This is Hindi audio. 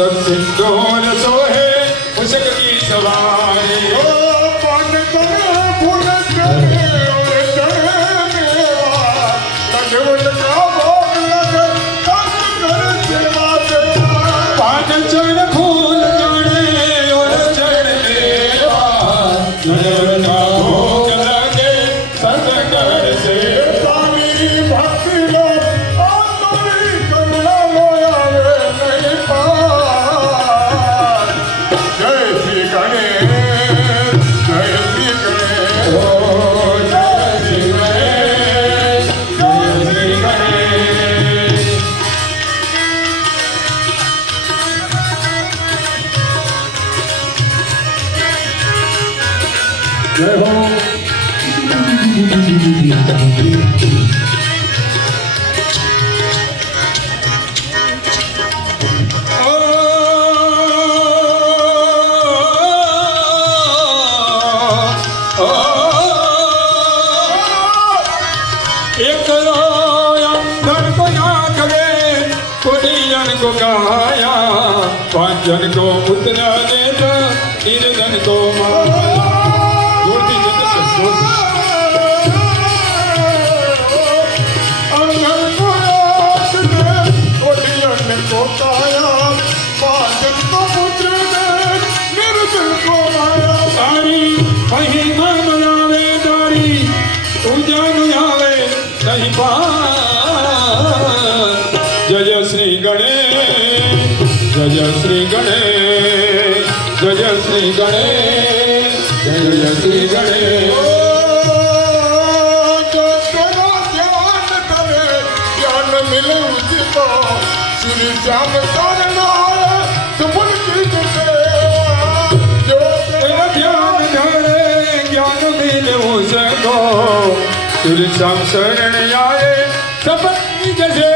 सिंदूर सोहे मुश्क की सवारी पान करे फूल करे और चढ़े मेवा लजवल का भोग लगे पान करे सेवा देवा पान चढ़ फूल चढ़े और चढ़े लजवल का भोग लगे सतकर से स्वामी भक्ति लो आतोरी करुणा लोयावे नहीं पार जय श्री गणेश जय श्री गणेश ओ जय श्री गणेश जय श्री गणेश जय हो एक अंधन को नाथ वे कुड़ियन को गाया पांचन को पुत्र देता निर्धन को माया जोड़ती जोड़ती से अंगन को याद दे कोटियन को काया पाचन को पुत्र दे निर्जन को माया तारी महिमा मनावे तारी पूजा नुयावे नहीं पार जय श्री गणेश जय श्री गणेश जय श्री गणेश जय श्री गणेश जो तेरा ध्यान करे ज्ञान मिले उचितो श्री श्याम करना है सुपुर की सेवा जो तेरा ध्यान धरे ज्ञान मिले उसको तुझ शरण आए सब जैसे